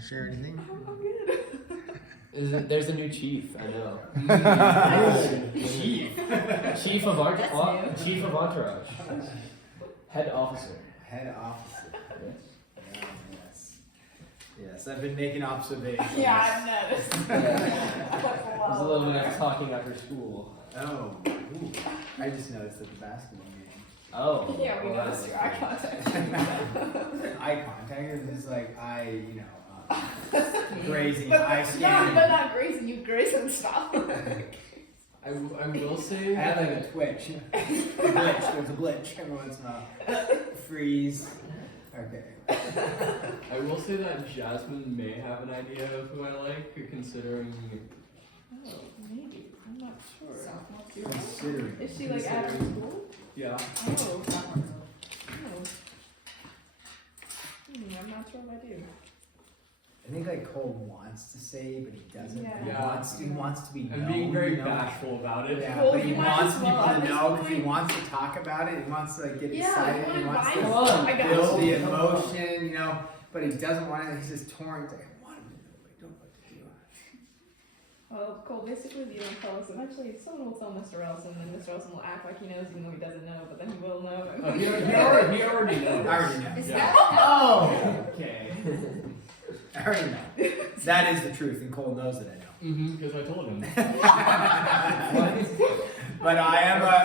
to share anything? I'm good. There's a new chief, I know. Chief. Chief of Entourage. Head officer. Head officer. Yes. Yes. Yes, I've been making observations. Yeah, I've noticed. There's a little bit of talking after school. Oh, ooh. I just noticed at the basketball game. Oh. Yeah, we noticed your eye contact. Eye contact is just like grazing, eye No, scanning. but not grazing, you graze and stop. I will say I had like a twitch. A glitch. There's a glitch every once in a while. Freeze. Okay. I will say that Jasmine may have an idea of who I like, considering. Oh, maybe. I'm not sure. Considering. Is she like at her school? Yeah. Oh. I'm not sure if I do. I think like Cole wants to say, but he doesn't. Yeah. He wants to be known. I'm being very you know? bashful about it. Yeah, Well, but he you might wants as people well at to this know because he point. wants to talk about it. He wants to like get Yeah, excited. you He want wants to to I got build the you. emotion, you know. But he doesn't want it. He's just torn. He's like, I want him to know, but I don't know what to do. Well, Cole, basically, if you don't tell us, eventually someone will tell Mr. Elson, and Mr. Elson will act like he knows, even though he doesn't know, but then he will know. Oh, he already knows. I already know. Yeah. Oh, Okay. I already know. That is the truth, and Cole knows that I know. Because I told him. But I am a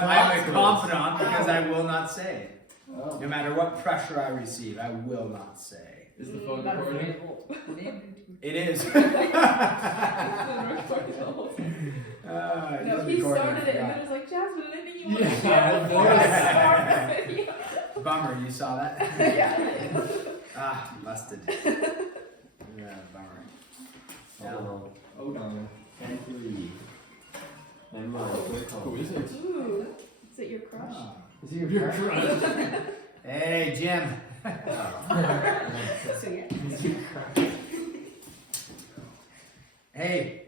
confidant because I will not say. Oh. No matter what pressure I receive, I will not say. Is the phone That's recording? It is. No, just he recording, started it, and I then it was like, Jasmine, I think you want Yeah, to share the before voice. I start the video. forgot. Bummer, you saw that? Yeah. Ah, busted. Yeah, bummer. Oh. Oh no. And 3. And 1. Who is it? Ooh, is it your crush? Ah. Is it Your crush. Hey, Jim. Is your crush? Hey.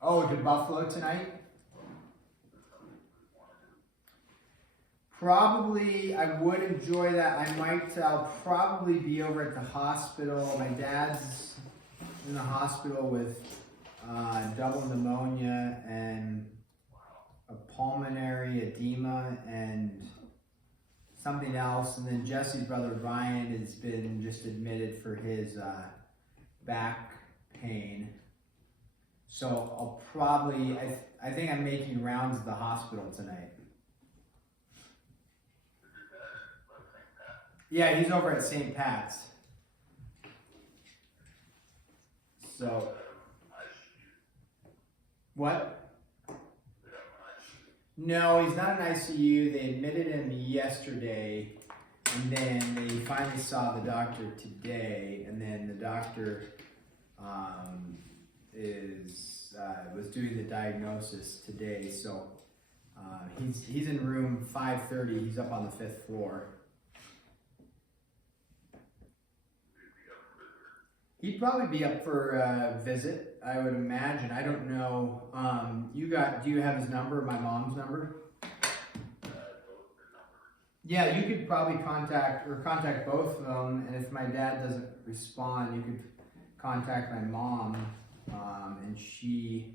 Oh, to Buffalo tonight? Probably, I would enjoy that. I'll probably be over at the hospital. My dad's in the hospital with double pneumonia and a pulmonary edema and something else. And then Jesse's brother Ryan has been just admitted for his back pain. So I'll probably, I think I'm making rounds at the hospital tonight. Yeah, he's over at St. Pat's. So, what? No, he's not in ICU. They admitted him yesterday, and then they finally saw the doctor today, and then the doctor was doing the diagnosis today. So he's in room 530. He's up on the 5th floor. He'd probably be up for a visit, I would imagine. I don't know. Do you have his number, my mom's number? Yeah, you could probably contact both of them, and if my dad doesn't respond, you could contact my mom, and she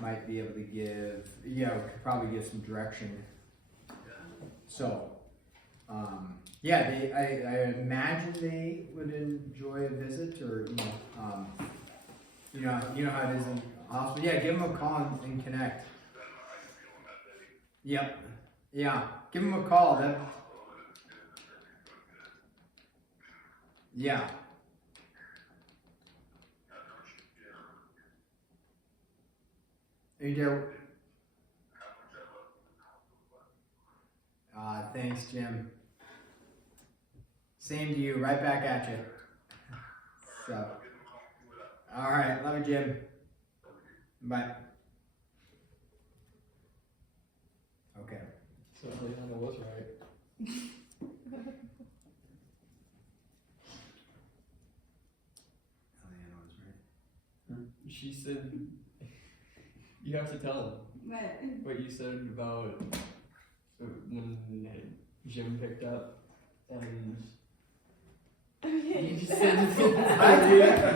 might be able to could probably give some direction. So, I imagine they would enjoy a visit, or you know how it is in hospital. Yeah, give them a call and connect. Yep. Yeah, give them a call. Yeah. Are you there? Thanks, Jim. Same to you, right back at you. So, all right, love you, Jim. Bye. Okay. So Eliana was right. Eliana was right. She said, you have to tell him what you said about Jim picked up, and Oh, yeah, he you just said said the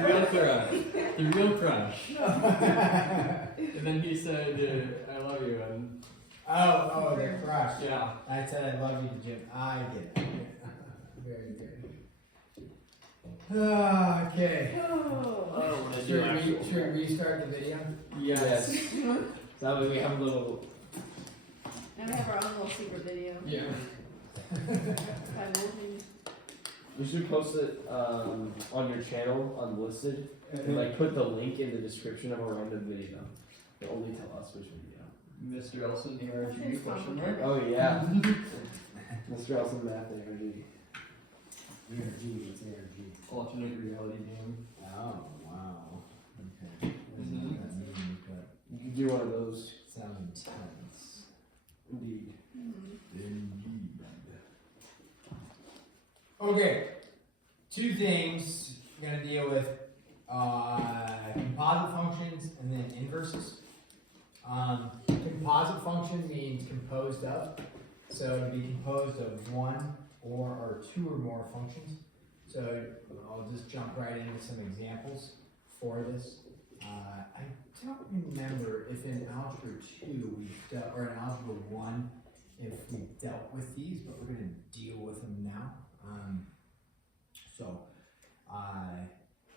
real crush, the real crush. And then he said, "I love you," and Oh, the crush. yeah. I said I love you to Jim. I get it. Very good. Okay. Oh. What I do Should actually. we restart the video? Yes. That way we have a little. And we have our own little secret video. Yeah. By Wolfie. We should post it on your channel unlisted. And like put the link in the description of a random video. But only tell us which video. Mr. Elson, ARG, It's question mark? Oh yeah. Mr. Elson Math ARG. ARG, it's ARG. Alternate reality game. Oh, wow. Okay. Isn't it? That mean, but You can do one of those. sounds intense. Indeed. Indeed. Okay. Two things we're gonna deal with. Composite functions and then inverses. Composite function means composed of. So to be composed of one or two or more functions. So I'll just jump right into some examples for this. I don't remember if in Algebra 2 or in Algebra 1 if we dealt with these, but we're going to deal with them now.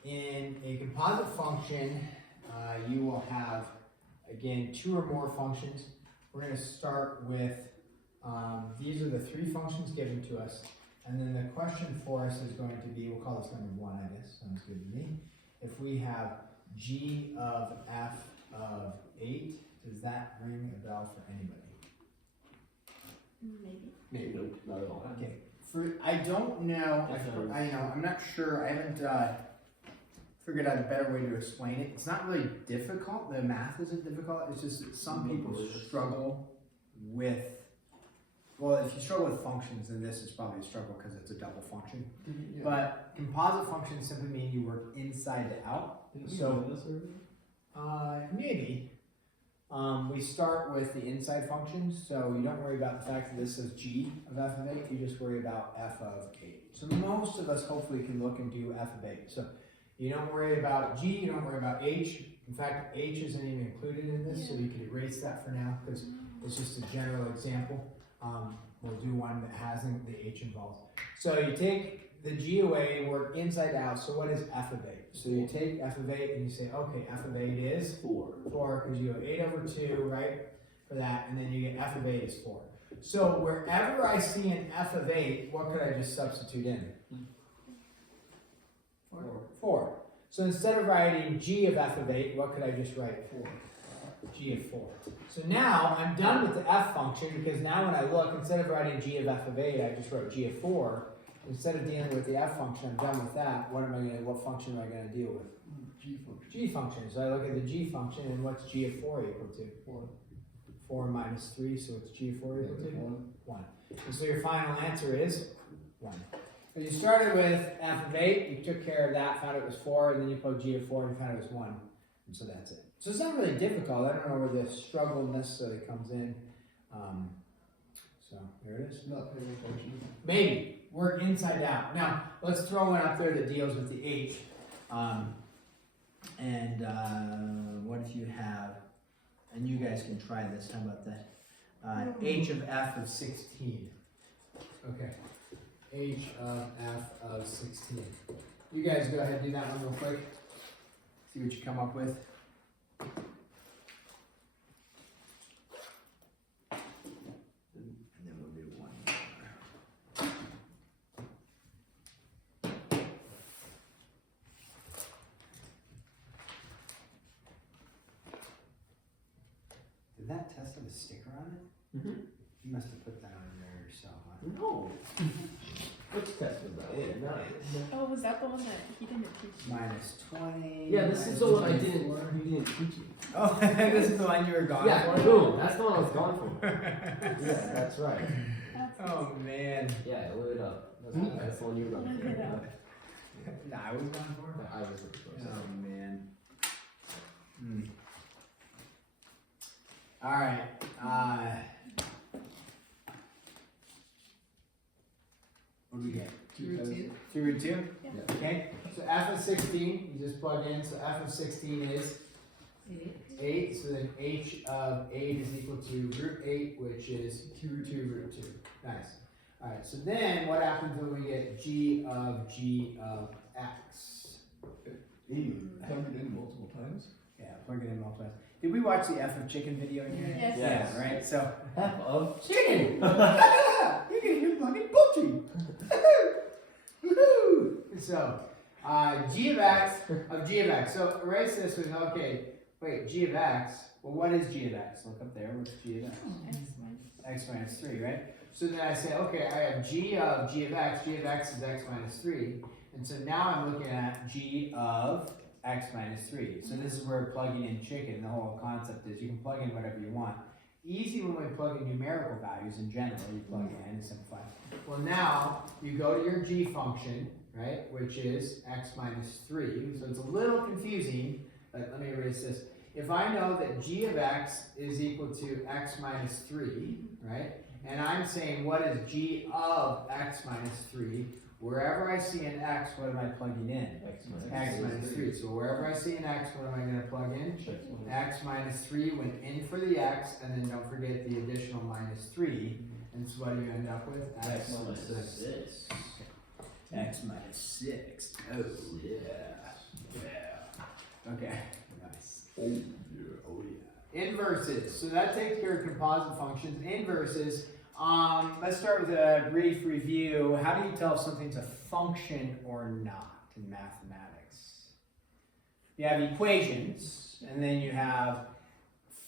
In a composite function, you will have, again, two or more functions. We're going to start with, these are the three functions given to us. And then the question for us is going to be, we'll call this number 1, I guess, sounds good to me. If we have g of f of 8, does that ring a bell for anybody? Maybe. Maybe nope, not at all. Okay, I don't know, I'm not sure, I haven't figured out a better way to explain it. It's not really difficult, the math isn't difficult, it's just that some people struggle with, well, if you struggle with functions, then this is probably a struggle because it's a double function. Yeah. But composite functions simply mean you work inside to out. Didn't we So, do this already? maybe. We start with the inside functions, so you don't worry about the fact that this is g of f of 8, you just worry about f of 8. So most of us hopefully can look and do f of 8. So you don't worry about g, you don't worry about h. In fact, h isn't even included in this, so you can erase that for now because it's just a general example. We'll do one that hasn't the h involved. So you take the g away, work inside out. So what is f of 8? So you take f of 8 and you say, okay, f of 8 is 4. 4, because you have 8 over 2, right, for that, and then you get f of 8 is 4. So wherever I see an f of 8, what could I just substitute in? 4. So instead of writing g of f of 8, what could I just write? 4. G of 4. So now I'm done with the f function because now when I look, instead of writing g of f of 8, I just wrote g of 4. Instead of dealing with the f function, I'm done with that. What function am I going to deal with? G function. G function. So I look at the g function, and what's g of 4 equal to? 4. 4 minus 3, so what's g of 4 equal to? 1. And so your final answer is 1. So you started with f of 8, you took care of that, found it was 4, and then you put g of 4 and found it was 1. And so that's it. So it's not really difficult. I don't know where the struggle necessarily comes in. So there it is. Not paying attention. Maybe. Work inside out. Now, let's throw one up there that deals with the h. What if you have, and you guys can try this, how about that? H of f of 16. Okay. H of f of 16. You guys go ahead and do that one real quick. See what you come up with. And then we'll do one more. Did that test have a sticker on it? Mm-hmm. You must have put that on there yourself, huh? No. Which test was that? Oh, was that the one that he didn't teach? Minus 20. Yeah, this is the one I didn't. You didn't teach me. Oh, this is the one you were gone Yeah, for? boom. That's the one I was gone for. Yeah, that's right. Oh, man. Yeah, look it up. That's the one you were gone Look it for. up. Nah, I was gone for? I was looking for. Oh, man. Alright, 2 2 root 2? Yeah. Okay, so f of 16, you just plug in, so f of 16 is 8, so then h of 8 is equal to root 8, which is 2 root 2. Nice. Alright, so then what happens when we get g of x? Plug it in multiple times. Yeah, plug it in multiple times. Did we watch the f of chicken video in here? Yes. Yeah, right, so F of chicken! You're gonna hear fucking poultry! Woohoo! So, g of x. So erase this with, okay, wait, g of x. Well, what is g of x? Look up there. What's g of x? X minus 3, right? So then I say, okay, I have g of x. G of x is x minus 3. And so now I'm looking at g of x minus 3. So this is where plugging in chicken, the whole concept is you can plug in whatever you want. Easy when we plug in numerical values in general, you plug it in and simplify. Well, now you go to your g function, right, which is x minus 3. So it's a little confusing, but let me erase this. If I know that g of x is equal to x minus 3, right, and I'm saying what is g of x minus 3, wherever I see an x, what am I plugging in? X minus 3. So wherever I see an x, what am I going to plug in? X minus 3 went in for the x, and then don't forget the additional minus 3. And so what do you end up with? X minus 6. X minus 6. Oh, yeah. Yeah. Okay. Nice. Oh, yeah. Oh, yeah. Inverses. So that takes care of composite functions. Inverses. Let's start with a brief review. How do you tell if something's a function or not in mathematics? You have equations, and then you have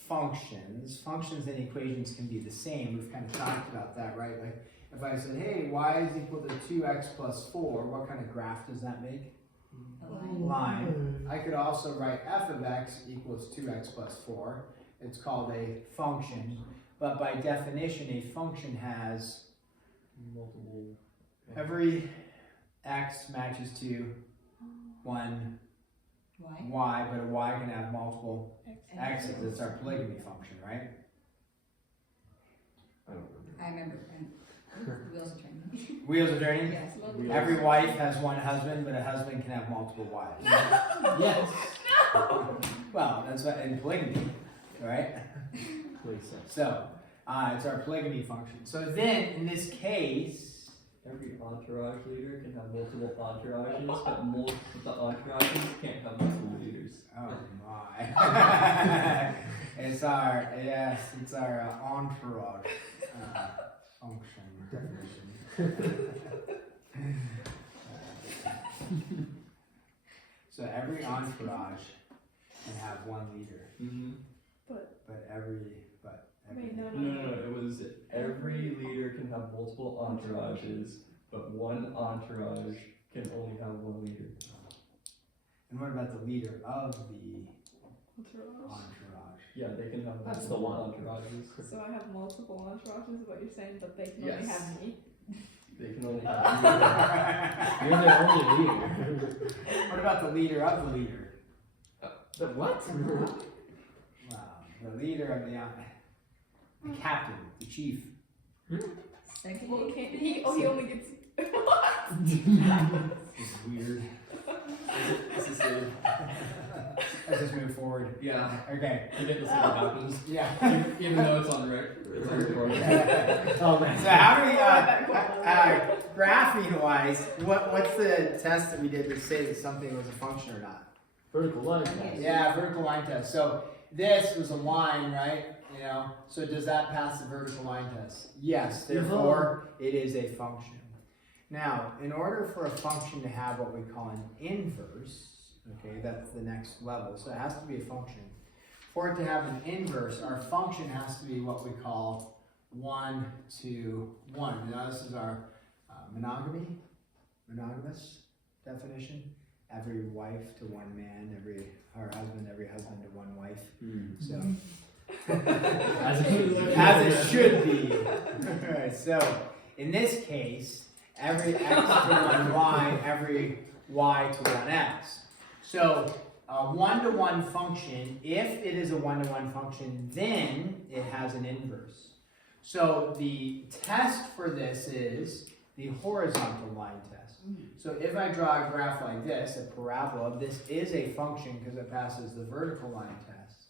functions. Functions and equations can be the same. We've kind of talked about that, right? Like if I said, hey, y is equal to 2x plus 4, what kind of graph does that make? A Line. I could also write f of x equals 2x plus 4. It's called a function. But by definition, a function has multiple. every x matches to one y, but a y can have multiple x's. It's our polygamy function, right? I don't remember. I remember. Wheels are turning. Wheels are turning. Yes. Every wife has one husband, but a husband can have multiple wives. Yes. Well, that's what in polygamy, right? Makes sense. So, it's our polygamy function. So then, in this case, Every entourage leader can have multiple entourages, but the entourages can't have multiple leaders. oh my, it's our entourage function definition. So every entourage can have one leader, Mm-hmm. but every Wait, no. No, it was every leader can have multiple entourages, but one entourage can only have one leader. And what about the leader of the Entourage. entourage? Yeah, they can have That's the multiple one. entourages. So I have multiple entourages, is what you're saying, but they can Yes. only have me. They can only have You're the only leader. What about the leader of the leader? The what? Wow, the leader of the captain, the chief. Second. Well, he only gets. This is weird. This is it. Let's just move forward. Yeah, Okay. I get to see what happens. Yeah. Even though it's on it's on recording. Oh man. So how do we, graphing wise, what's the test that we did to say that something was a function or not? Vertical line test. Yeah, vertical line test. So this was a line, right? You know, so does that pass the vertical line test? Yes, therefore it is a function. Now, in order for a function to have what we call an inverse, okay, that's the next level, so it has to be a function. For it to have an inverse, our function has to be what we call 1 to 1. Now this is our monogamous definition. Every wife to one man, every husband to one wife. So as it should be. Alright, so in this case, every x to one y, every y to one x. So a one-to-one function, if it is a one-to-one function, then it has an inverse. So the test for this is the horizontal line test. So if I draw a graph like this, a parabola, this is a function because it passes the vertical line test.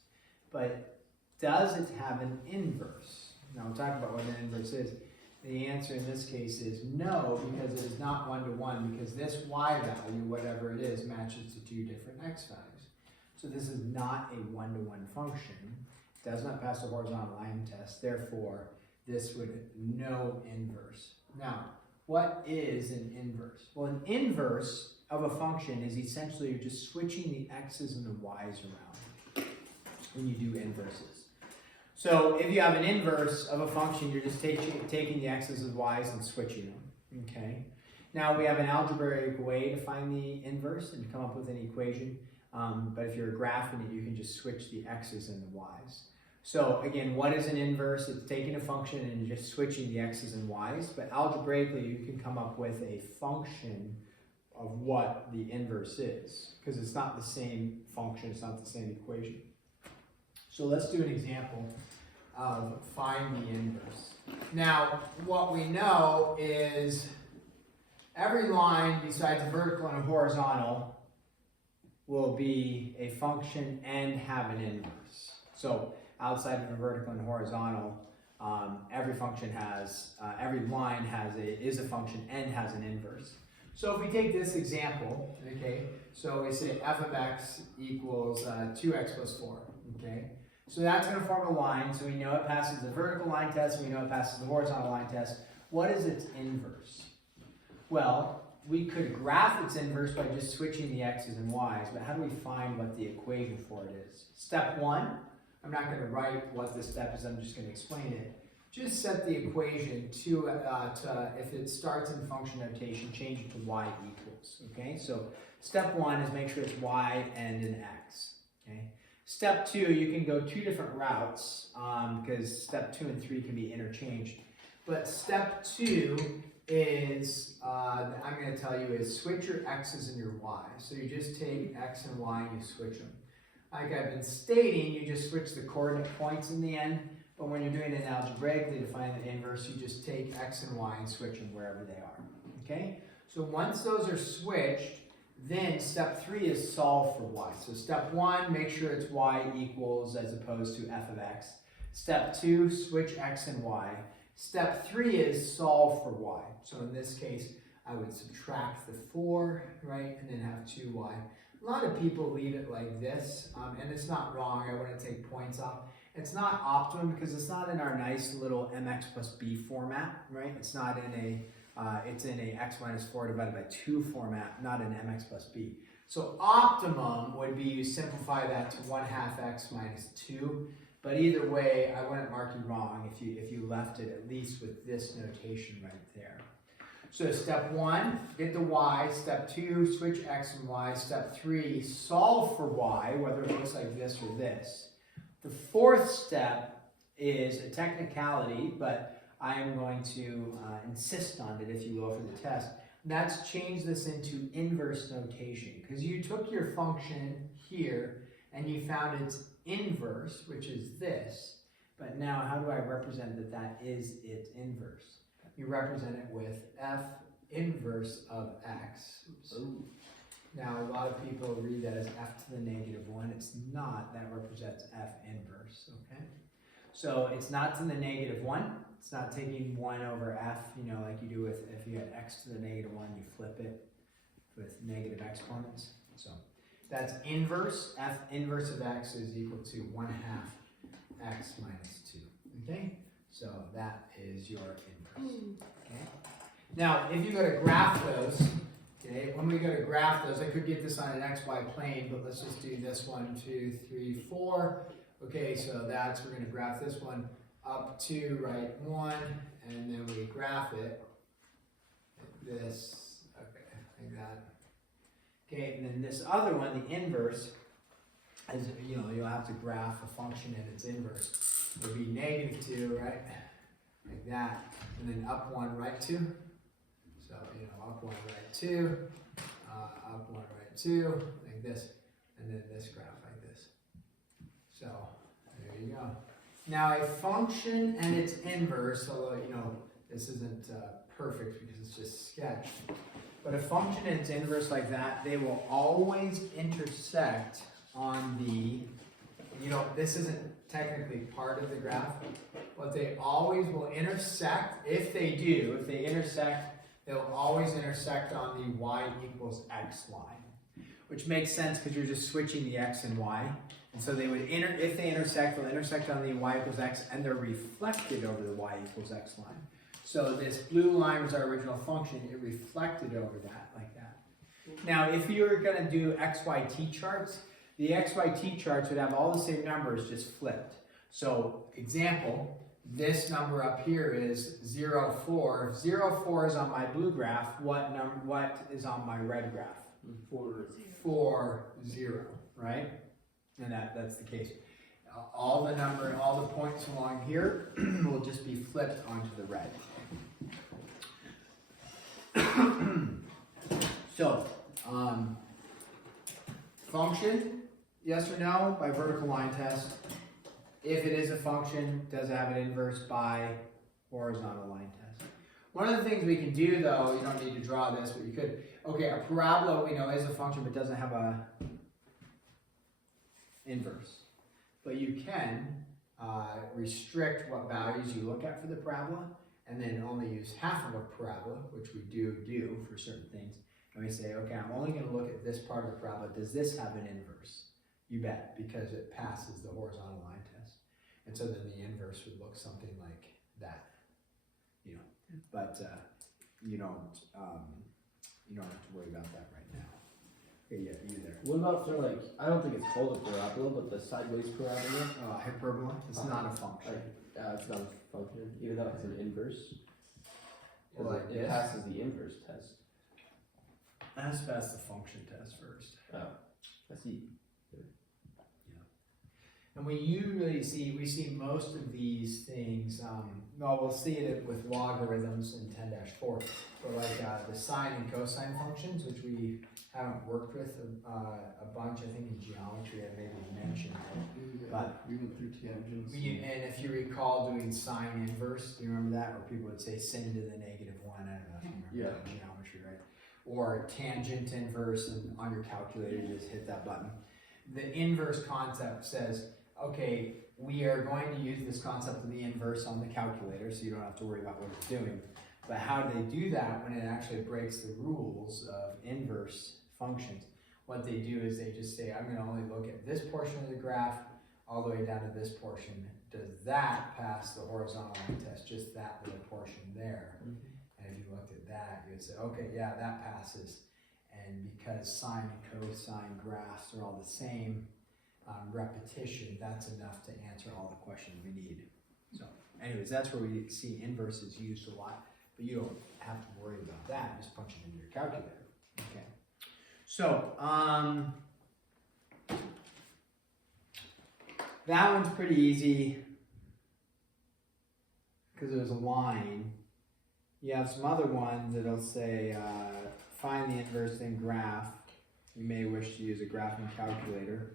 But does it have an inverse? Now we'll talk about what an inverse is. The answer in this case is no, because it is not one-to-one, because this y value, whatever it is, matches to two different x values. So this is not a one-to-one function. It does not pass the horizontal line test, therefore this would no inverse. Now, what is an inverse? Well, an inverse of a function is essentially you're just switching the x's and the y's around when you do inverses. So if you have an inverse of a function, you're just taking the x's and y's and switching them, okay? Now we have an algebraic way to find the inverse and come up with an equation, but if you're graphing it, you can just switch the x's and the y's. So again, what is an inverse? It's taking a function and just switching the x's and y's, but algebraically you can come up with a function of what the inverse is, because it's not the same function, it's not the same equation. So let's do an example of find the inverse. Now, what we know is every line besides a vertical and a horizontal will be a function and have an inverse. So outside of a vertical and horizontal, every function has, every line is a function and has an inverse. So if we take this example, okay, so we say f of x equals 2x plus 4, okay? So that's going to form a line, so we know it passes the vertical line test, we know it passes the horizontal line test. What is its inverse? Well, we could graph its inverse by just switching the x's and y's, but how do we find what the equation for it is? Step one, I'm not going to write what this step is, I'm just going to explain it. Just set the equation to if it starts in function notation, change it to y equals, okay? So step one is make sure it's y and an x, okay? Step two, you can go two different routes because step 2 and 3 can be interchanged. But step 2 is, I'm going to tell you, is switch your x's and your y's. So you just take x and y and you switch them. Like I've been stating, you just switch the coordinate points in the end. But when you're doing it algebraically to find the inverse, you just take x and y and switch them wherever they are. Okay? So once those are switched, then step 3 is solve for y. So step 1, make sure it's y equals as opposed to f of x. Step 2, switch x and y. Step 3 is solve for y. So in this case, I would subtract the 4, right, and then have 2y. A lot of people leave it like this, and it's not wrong. I want to take points off. It's not optimum because it's not in our nice little mx plus b format, right? It's not in a it's in a x minus 4 divided by 2 format, not in mx plus b. So optimum would be you simplify that to 1/2 x minus 2. But either way, I wouldn't mark you wrong if you left it at least with this notation right there. So step 1, get the y. Step 2, switch x and y. Step 3, solve for y, whether it looks like this or this. The fourth step is a technicality, but I am going to insist on it, if you will, for the test. That's change this into inverse notation, because you took your function here and you found its inverse, which is this, but now how do I represent that that is its inverse? You represent it with f inverse of x. Oops. Now a lot of people read that as f to the negative 1. It's not. That represents f inverse, okay? So it's not to the negative 1. It's not taking 1 over f, you know, like you do with, if you had x to the negative 1, you flip it with negative exponents. So that's inverse. F inverse of x is equal to 1/2 x minus 2, okay? So that is your inverse, okay? Now, if you go to graph those, okay, when we go to graph those, I could get this on an xy plane, but let's just do this 1, 2, 3, 4. Okay, so that's, we're going to graph this one up to right 1, and then we graph it like this, okay, like that. Okay, and then this other one, the inverse, is, you know, you'll have to graph a function and its inverse. It would be -2, right? Like that, and then up 1, right 2. So, you know, up 1, right 2, up 1, right 2, like this, and then this graph like this. So, there you go. Now, a function and its inverse, although, you know, This isn't perfect because it's just sketch. But a function and its inverse like that, they will always intersect on the, this isn't technically part of the graph, but they always will intersect. If they intersect, they'll always intersect on the y equals x line, which makes sense because you're just switching the x and y. And so they would if they intersect, they'll intersect on the y equals x, and they're reflected over the y equals x line. So this blue line was our original function, it reflected over that, like that. Now, if you were gonna do XYT charts, the XYT charts would have all the same numbers, just flipped. So, example, this number up here is 0, 4. If 0, 4 is on my blue graph, what is on my red graph? 4, 0, right? And that's the case. All the points along here will just be flipped onto the red. So, function, yes or no, by vertical line test. If it is a function, does it have an inverse by horizontal line test? One of the things we can do though, you don't need to draw this, but you could, okay, a parabola we know is a function but doesn't have a inverse. But you can restrict what values you look at for the parabola, and then only use half of a parabola, which we do for certain things. And we say, okay, I'm only going to look at this part of the parabola. Does this have an inverse? You bet, because it passes the horizontal line test. And so then the inverse would look something like that, But you don't have to worry about that right now. Okay, yeah, you there. What about for I don't think it's called a parabola, but the sideways parabola? Hyperbola? It's not a function. It's not a function, even though it's an inverse. Well, It passes the inverse test. Let's pass the function test first. Oh, I see. And we see most of these things, we'll see it with logarithms in 10-4, but like the sine and cosine functions, which we haven't worked with a bunch, I think in geometry I maybe mentioned. But we went through tangents. And if you recall doing sine inverse, do you remember that? Where people would say sin to the -1, I don't know if you remember that in geometry, right? Or tangent inverse, and on your calculator you just hit that button. The inverse concept says, okay, we are going to use this concept of the inverse on the calculator, so you don't have to worry about what it's doing. But how do they do that when it actually breaks the rules of inverse functions? What they do is they just say, I'm going to only look at this portion of the graph all the way down to this portion. Does that pass the horizontal line test? Just that little portion there. And if you looked at that, you would say, okay, yeah, that passes. And because sine and cosine graphs are all the same, repetition, that's enough to answer all the questions we need. So anyways, that's where we see inverses used a lot, but you don't have to worry about that, just punch it into your calculator. Okay. So, that one's pretty easy because it was a line. You have some other ones that'll say, find the inverse in graph. You may wish to use a graphing calculator.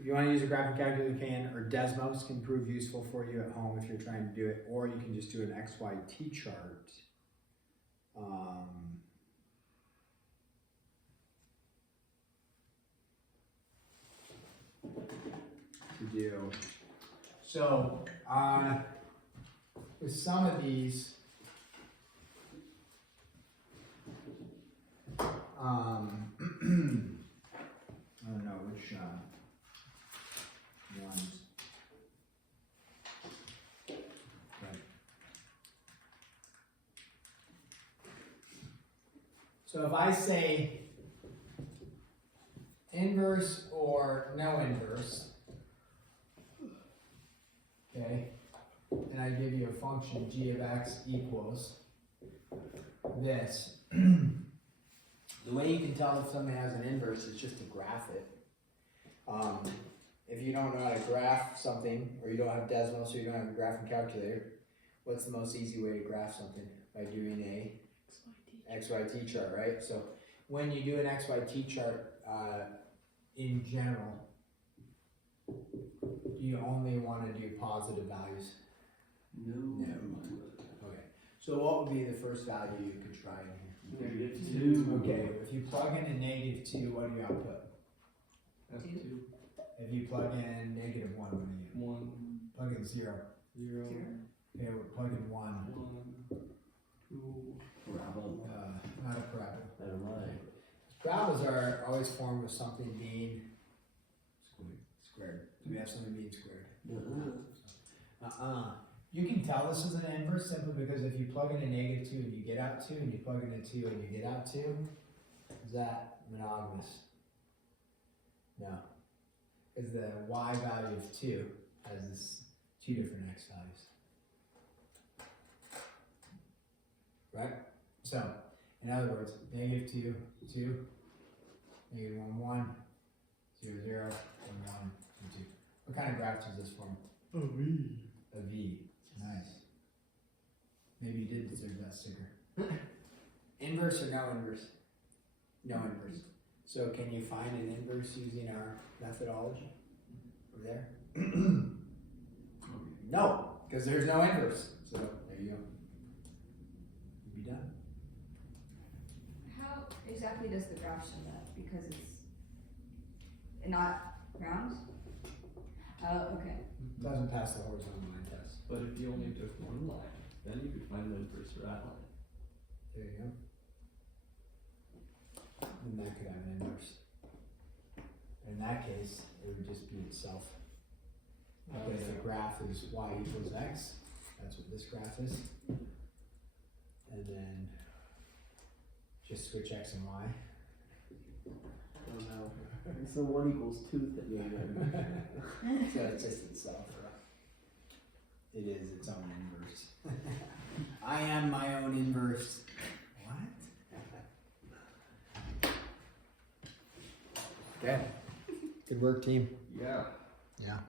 If you want to use a graphing calculator, you can, or Desmos can prove useful for you at home if you're trying to do it, or you can just do an XYT chart. To do. So, with some of these, I don't know which ones. Right. So if I say inverse or no inverse, okay, and I give you a function g of x equals this. The way you can tell if something has an inverse is just to graph it. If you don't know how to graph something, or you don't have Desmos, or you don't have a graphing calculator, what's the most easy way to graph something? By doing a XYT chart, right? So when you do an XYT chart, in general, do you only want to do positive values? No. Okay. So what would be the first value you could try in here? -2. Okay, if you plug in a -2, what do you output? That's Two. 2, If you plug in -1, what do you? 1, Plug in 0. 0, Okay, we're plugging 1. 1, 2. Bravo. Not a parabola. Never mind. Parabolas are always formed with something being squared. Do we have something being squared? You can tell this is an inverse simply because if you plug in a -2 and you get out 2, and you plug in a 2 and you get out 2, is that monogamous? No. Because the y value of 2 has this 2 different x values. Right? So, in other words, -2, 2, -1, 1, 0, 0, 1, 1, 2, 2. What kind of graph does this form? A V. A V. Nice. Maybe you did deserve that sticker. Inverse or no inverse? No inverse. So can you find an inverse using our methodology? Over there? No, because there's no inverse. So there you go. You'd be done. How exactly does the graph show that? Because it's not round? Oh, okay. Doesn't pass the horizontal line test. But if you only took one line, then you could find the inverse for that line. There you go. And that could have an inverse. In that case, it would just be itself. Because the graph is y equals x. That's what this graph is. And then just switch x and y. Oh no. So 1 equals 2 then. So it's just itself. It is its own inverse. I am my own inverse. What? Okay. Good work, team. Yeah. Yeah.